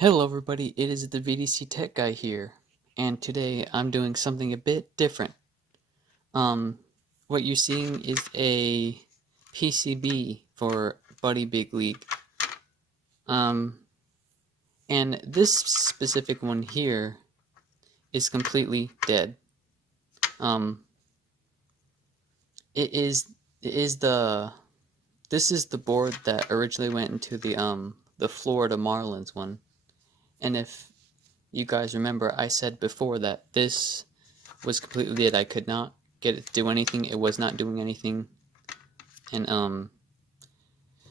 Hello everybody, it is the VDC Tech Guy here, and today I'm doing something a bit different. What you're seeing is a PCB for Buddy Big League. And this specific one here is completely dead. Um, it is this is the board that originally went into the Florida Marlins one, and if you guys remember, I said before that this was completely dead. I could not get it to do anything. It was not doing anything. And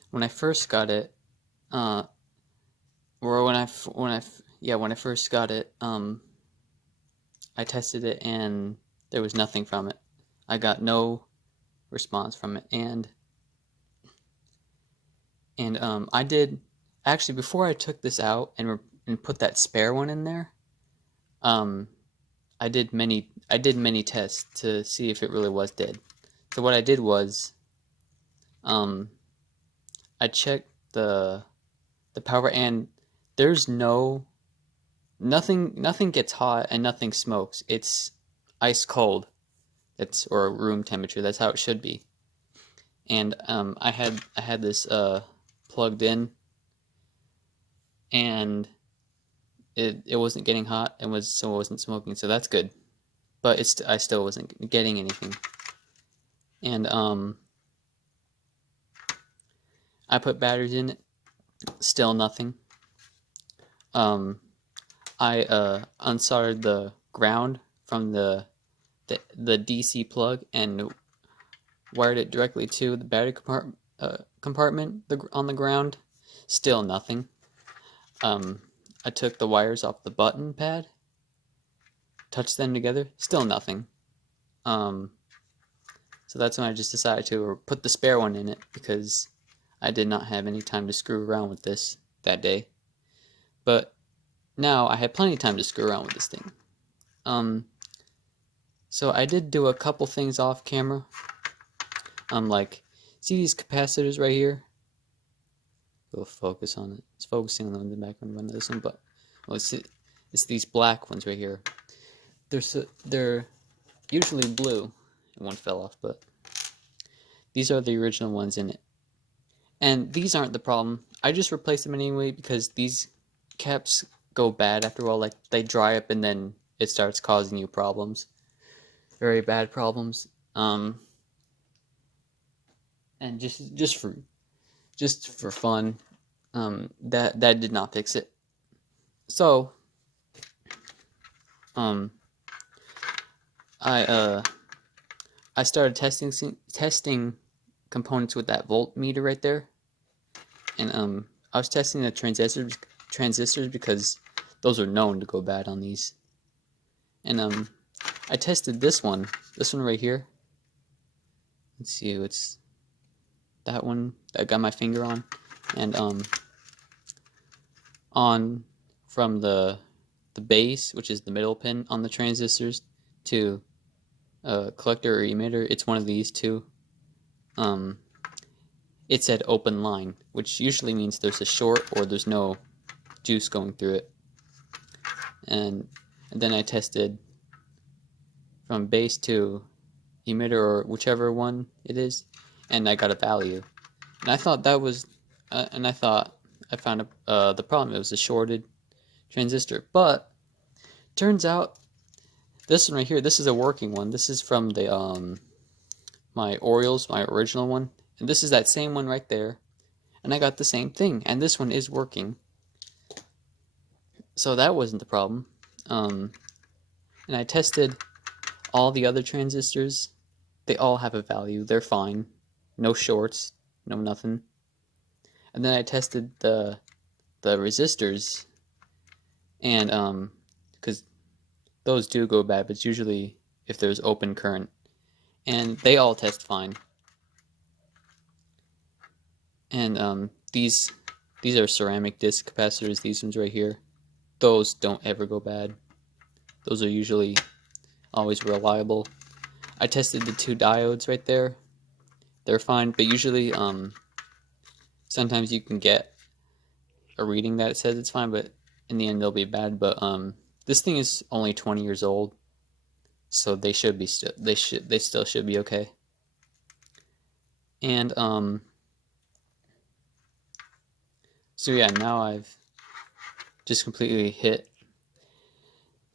when I first got it, or when I first got it, I tested it and there was nothing from it. I got no response from it, and I did actually before I took this out and put that spare one in there. I did many tests to see if it really was dead. So what I did was, I checked the power, and there's nothing gets hot and nothing smokes. It's ice cold. Or room temperature. That's how it should be. And I had this plugged in, and it wasn't getting hot and it wasn't smoking. So that's good. But I still wasn't getting anything. And I put batteries in it, still nothing. I unsoldered the ground from the DC plug and wired it directly to the battery compartment on the ground. Still nothing. I took the wires off the button pad, touched them together. Still nothing. So that's when I just decided to put the spare one in it, because I did not have any time to screw around with this that day. But now I had plenty of time to screw around with this thing. So I did do a couple things off camera. Like, see these capacitors right here? We'll focus on it. It's focusing on the background of this one, but well, it's these black ones right here. They're usually blue. One fell off, but these are the original ones in it. And these aren't the problem. I just replaced them anyway because these caps go bad after a while. Like, they dry up and then it starts causing you problems. Very bad problems. And just for fun, that did not fix it. So, I started testing components with that voltmeter right there, and I was testing the transistors because those are known to go bad on these. And I tested this one right here. Let's see, it's that one that I got my finger on, and on from the base, which is the middle pin on the transistors, to collector or emitter. It's one of these two. It said open line, which usually means there's a short or there's no juice going through it. And then I tested from base to emitter, or whichever one it is, and I got a value. And I thought that was, I found the problem. It was a shorted transistor. But turns out this one right here, this is a working one. This is from the my Orioles, my original one, and this is that same one right there. And I got the same thing, and this one is working. So that wasn't the problem. And I tested all the other transistors. They all have a value. They're fine. No shorts, no nothing. And then I tested the resistors, and because those do go bad, but it's usually if there's open current, and they all test fine. And these are ceramic disc capacitors. These ones right here, those don't ever go bad. Those are usually always reliable. I tested the two diodes right there. They're fine, but usually sometimes you can get a reading that says it's fine, but in the end they'll be bad, but this thing is only 20 years old, so they should be they still should be okay. And so yeah, now I've just completely hit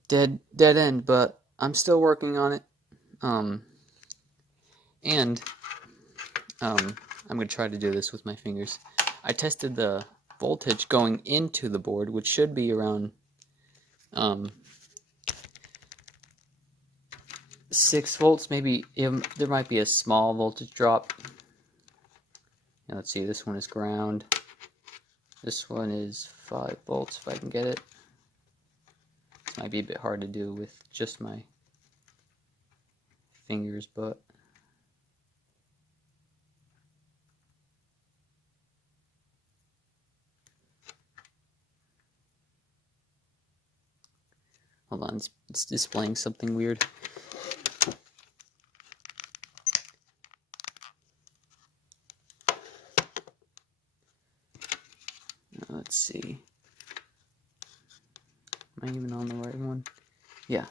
dead end, but I'm still working on it. And I'm gonna try to do this with my fingers. I tested the voltage going into the board, which should be around 6 volts, maybe. There might be a small voltage drop. Now let's see, this one is ground. This one is 5 volts if I can get it. This might be a bit hard to do with just my fingers, but hold on, it's displaying something weird. Let's see. Am I even on the right one? Yeah.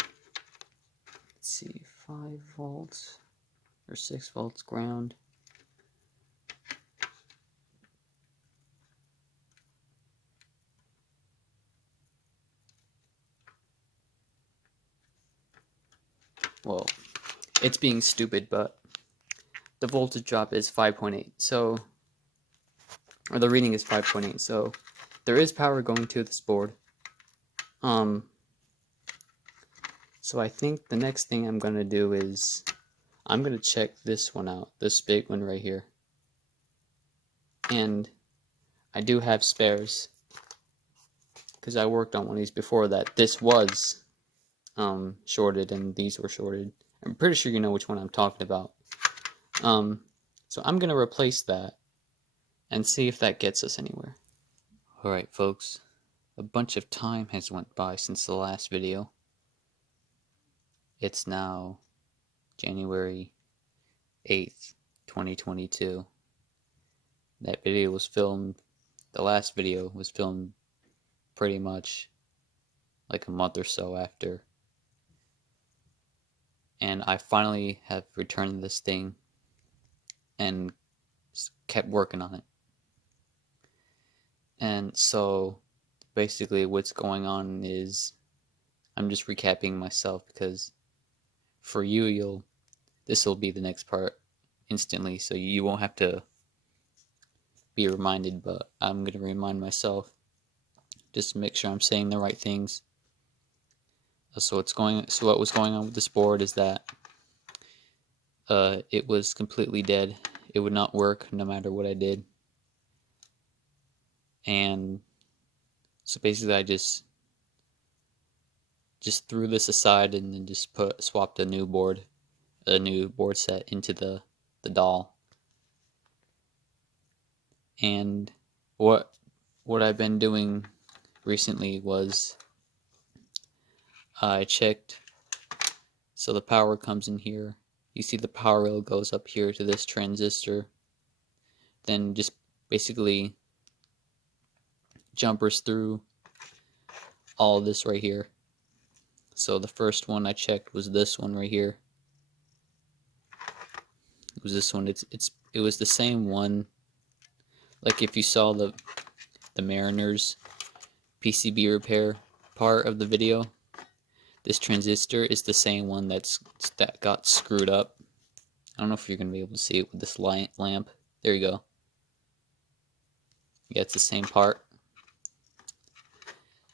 Let's see, 5 volts or 6 volts ground. Well, it's being stupid, but the voltage drop is 5.8, so, or the reading is 5.8, so there is power going to this board. So I think the next thing I'm going to do is I'm going to check this one out, this big one right here. And I do have spares, because I worked on one of these before that. This was shorted and these were shorted. I'm pretty sure you know which one I'm talking about. So I'm going to replace that and see if that gets us anywhere. Alright folks, a bunch of time has went by since the last video. It's now January 8th, 2022. That video was filmed, the last video was filmed pretty much like a month or so after. And I finally have returned this thing and kept working on it. And so basically what's going on is I'm just recapping myself, because for you, this will be the next part instantly, so you won't have to be reminded, but I'm going to remind myself just to make sure I'm saying the right things. So what was going on with this board is that it was completely dead. It would not work no matter what I did. And so basically I just threw this aside and then just swapped a new board set into the doll. And what I've been doing recently was I checked, so the power comes in here. You see the power rail goes up here to this transistor, then just basically jumpers through all of this right here. So the first one I checked was this one right here. It was this one. It was the same one. Like if you saw the Mariners PCB repair part of the video, this transistor is the same one that got screwed up. I don't know if you're gonna be able to see it with this lamp. There you go. Yeah, it's the same part.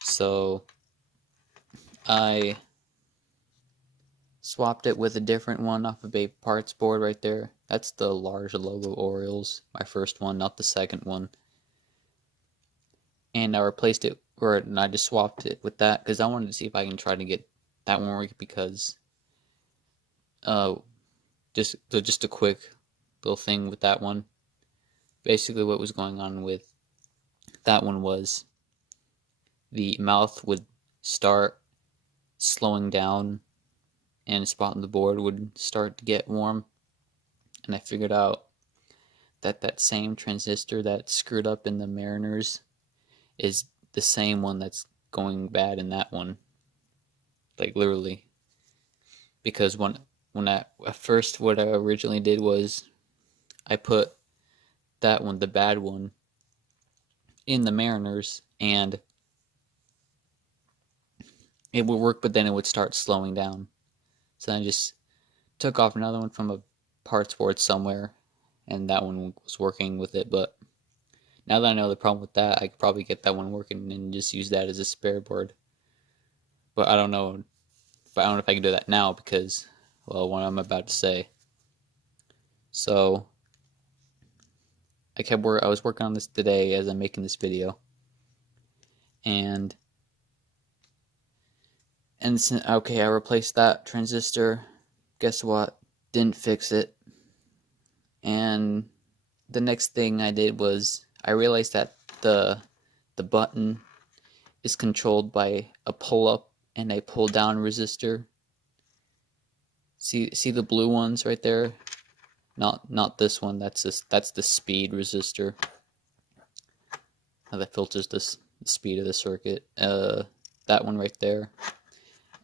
So I swapped it with a different one off of a parts board right there. That's the large logo Orioles, my first one, not the second one. And I replaced it, and I just swapped it with that because I wanted to see if I can try to get that one working, because just a quick little thing with that one. Basically what was going on with that one was the mouth would start slowing down and a spot on the board would start to get warm. And I figured out that same transistor that screwed up in the Mariners is the same one that's going bad in that one, like literally, because at first what I originally did was I put that one, the bad one, in the Mariners, and it would work, but then it would start slowing down. So then I just took off another one from a parts board somewhere, and that one was working with it. But now that I know the problem with that, I could probably get that one working and just use that as a spare board. But I don't know if I can do that now because, well, what I'm about to say. So I was working on this today as I'm making this video, and okay, I replaced that transistor. Guess what? Didn't fix it. And the next thing I did was I realized that the button is controlled by a pull up and a pull down resistor. See the blue ones right there? Not this one. That's the speed resistor. That filters the speed of the circuit. That one right there.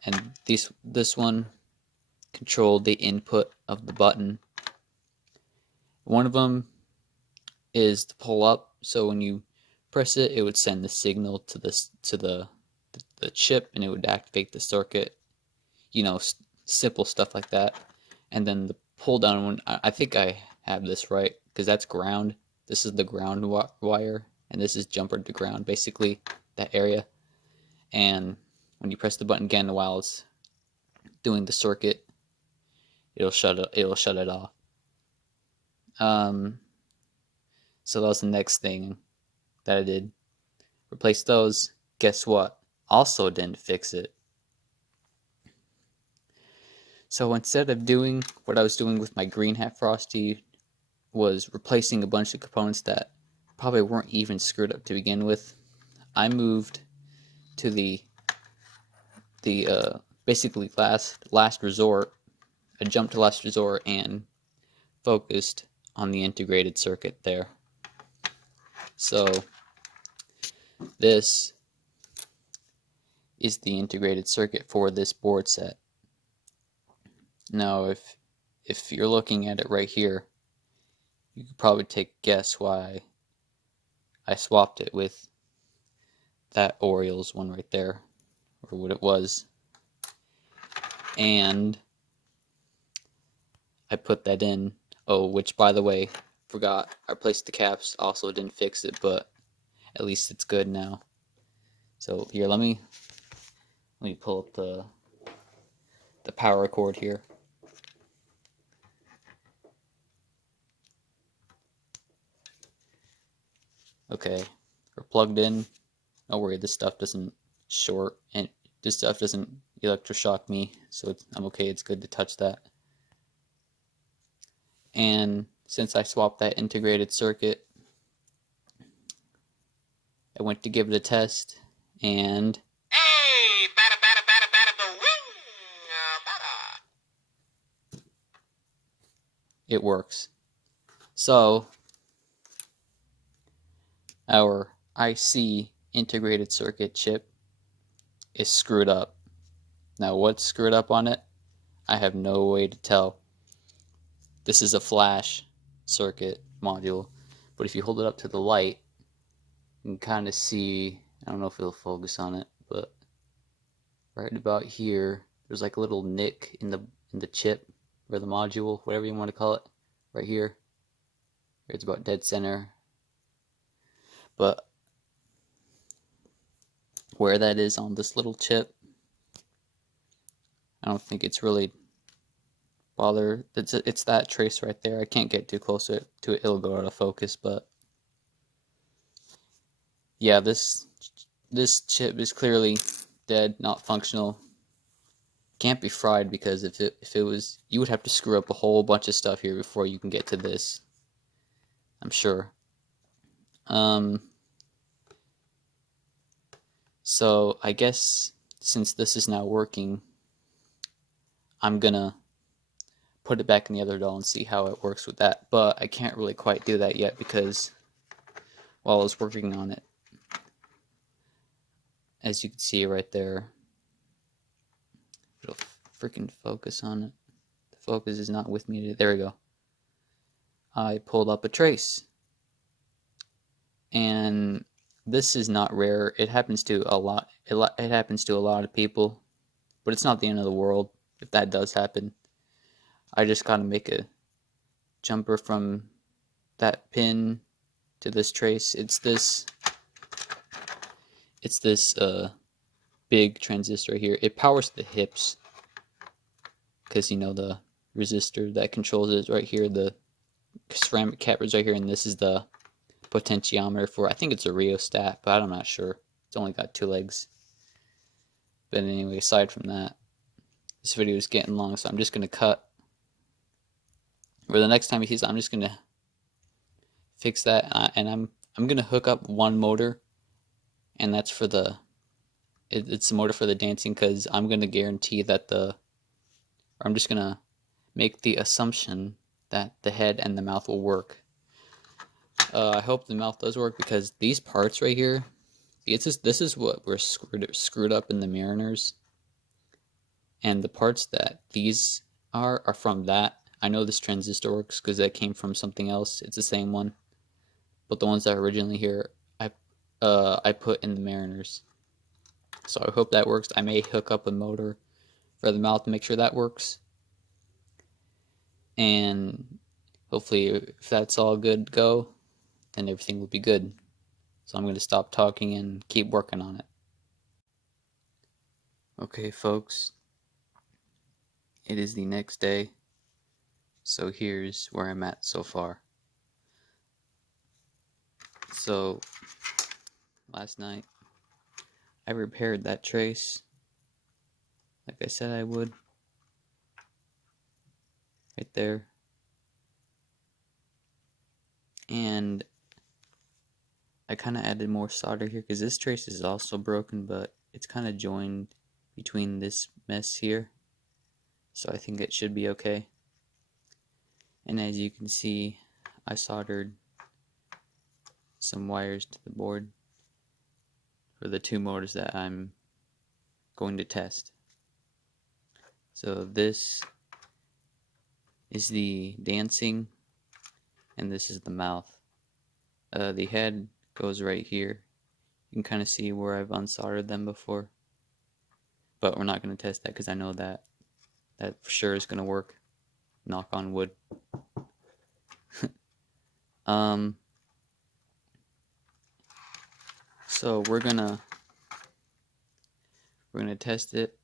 And this one controlled the input of the button. One of them is to pull up, so when you press it, it would send the signal to the chip, and it would activate the circuit. You know, simple stuff like that. And then the pull down one, I think I have this right, because that's ground. This is the ground wire, and this is jumper to ground, basically that area. And when you press the button again while it's doing the circuit, it'll shut it off. So that was the next thing that I did. Replace those. Guess what? Also didn't fix it. So instead of doing what I was doing with my green hat Frosty, was replacing a bunch of components that probably weren't even screwed up to begin with, I moved to the basically last resort. I jumped to last resort and focused on the integrated circuit there. So this is the integrated circuit for this board set. Now if you're looking at it right here, you could probably take a guess why I swapped it with that Orioles one right there, or what it was. And I put that in. Oh, which by the way, forgot, I replaced the caps, also didn't fix it, but at least it's good now. So here, let me pull up the power cord here. Okay, we're plugged in. Don't worry, this stuff doesn't short, and this stuff doesn't electroshock me, so I'm okay. It's good to touch that. And since I swapped that integrated circuit, I went to give it a test, and hey, bada bada bada bada bada. it works. So our IC integrated circuit chip is screwed up. Now what's screwed up on it? I have no way to tell. This is a flash circuit module, but if you hold it up to the light, you can kind of see, I don't know if it'll focus on it, but right about here, there's like a little nick in the chip, or the module, whatever you want to call it, right here. It's about dead center. But where that is on this little chip, I don't think it's really bother. It's that trace right there. I can't get too close to it. It'll go out of focus. But yeah, this chip is clearly dead, not functional. Can't be fried, because if it was, you would have to screw up a whole bunch of stuff here before you can get to this, I'm sure. So I guess since this is now working, I'm gonna put it back in the other doll and see how it works with that. But I can't really quite do that yet, because while I was working on it, as you can see right there, it'll freaking focus on it. The focus is not with me today. There we go. I pulled up a trace, and this is not rare. It happens to a lot. It happens to a lot of people, but it's not the end of the world if that does happen. I just gotta make a jumper from that pin to this trace. It's this big transistor right here. It powers the hips because you know the resistor that controls it is right here. The ceramic cap is right here, and this is the potentiometer for, I think it's a rheostat, but I'm not sure. It's only got 2 legs. But anyway, aside from that, this video is getting long, so I'm just gonna cut. Or the next time you see this, I'm just gonna fix that, and I'm gonna hook up one motor, and that's for the it's the motor for the dancing, because I'm gonna guarantee that I'm just gonna make the assumption that the head and the mouth will work. I hope the mouth does work, because these parts right here, this is what were screwed up in the Mariners, and the parts that these are from that. I know this transistor works because that came from something else. It's the same one, but the ones that are originally here, I put in the Mariners. So I hope that works. I may hook up a motor for the mouth to make sure that works, and hopefully, if that's all good to go, then everything will be good. So I'm going to stop talking and keep working on it. Okay, folks, it is the next day, so here's where I'm at so far. So last night I repaired that trace like I said I would, right there, and I kind of added more solder here because this trace is also broken, but it's kind of joined between this mess here, so I think it should be okay. And as you can see, I soldered some wires to the board for the 2 motors that I'm going to test. So this is the dancing, and this is the mouth. The head goes right here. You can kind of see where I've unsoldered them before, but we're not going to test that because I know that for sure is going to work. Knock on wood. So we're gonna test it.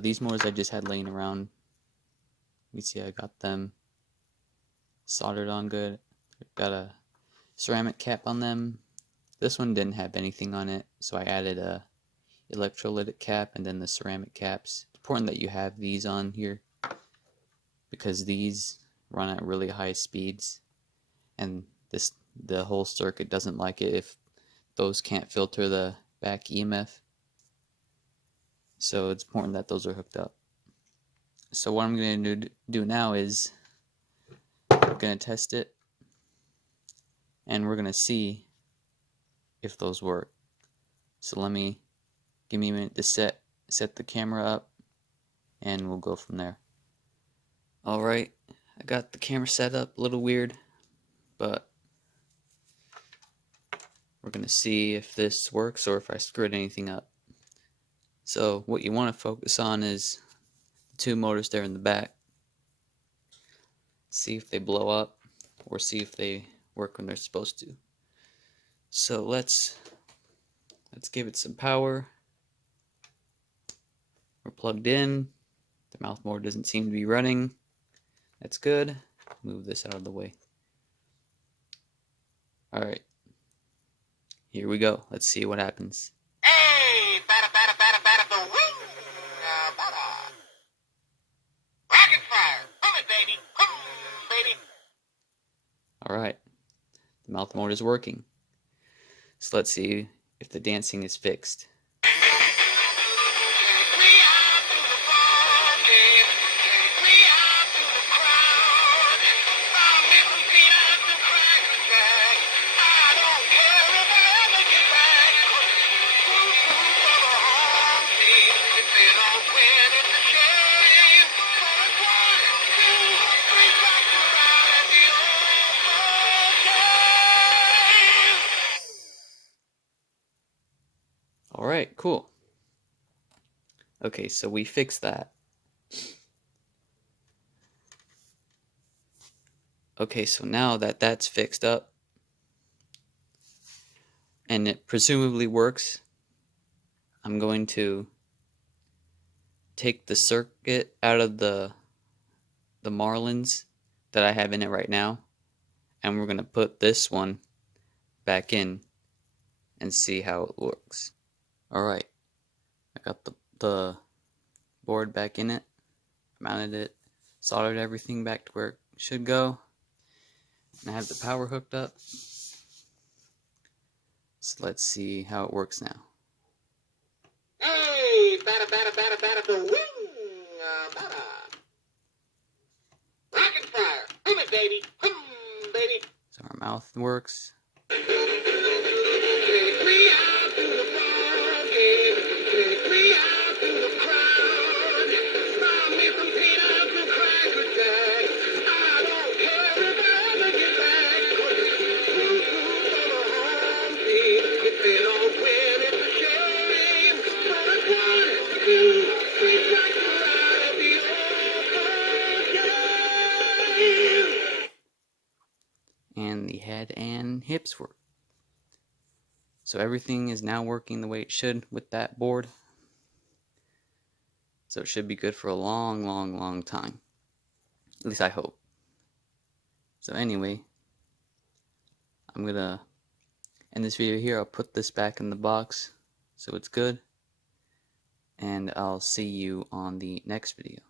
These motors I just had laying around. You see I got them soldered on good. Got a ceramic cap on them. This one didn't have anything on it, so I added a electrolytic cap and then the ceramic caps. It's important that you have these on here because these run at really high speeds, and the whole circuit doesn't like it if those can't filter the back EMF. So it's important that those are hooked up. So what I'm going to do now is I'm going to test it, and we're going to see if those work. So give me a minute to set the camera up, and we'll go from there. Alright, I got the camera set up, a little weird, but we're going to see if this works or if I screwed anything up. So what you want to focus on is the 2 motors there in the back. See if they blow up or see if they work when they're supposed to. So let's give it some power. We're plugged in. The mouth motor doesn't seem to be running. That's good. Move this out of the way. Alright. Here we go. Let's see what happens. Hey, bada bada bada bada the wing. Bada. Rocket fire. Pull it, baby. Pull, baby. Alright. The mouth motor is working. So let's see if the dancing is fixed. Alright, cool. Okay, so we fixed that. Okay, so now that that's fixed up, and it presumably works, I'm going to take the circuit out of the Marlins that I have in it right now, and we're going to put this one back in and see how it works. Alright, I got the board back in it, mounted it, soldered everything back to where it should go, and I have the power hooked up. So let's see how it works now. Hey, batter, batter, batter, batter, the wing, batter. Rocket fire, come it, baby, come, baby. So our mouth works. Take me out to the ball game, take me out to the crowd. Buy me some peanuts and Cracker Jack. I don't care if I ever get back. 'Cause it's too for the home team. If they don't win, it's a shame. But it's 1, 2, 3 strikes are out of the old game. And the head and hips work. So everything is now working the way it should with that board. So it should be good for a long, long, long time. At least I hope. So anyway, I'm going to end this video here. I'll put this back in the box so it's good. And I'll see you on the next video.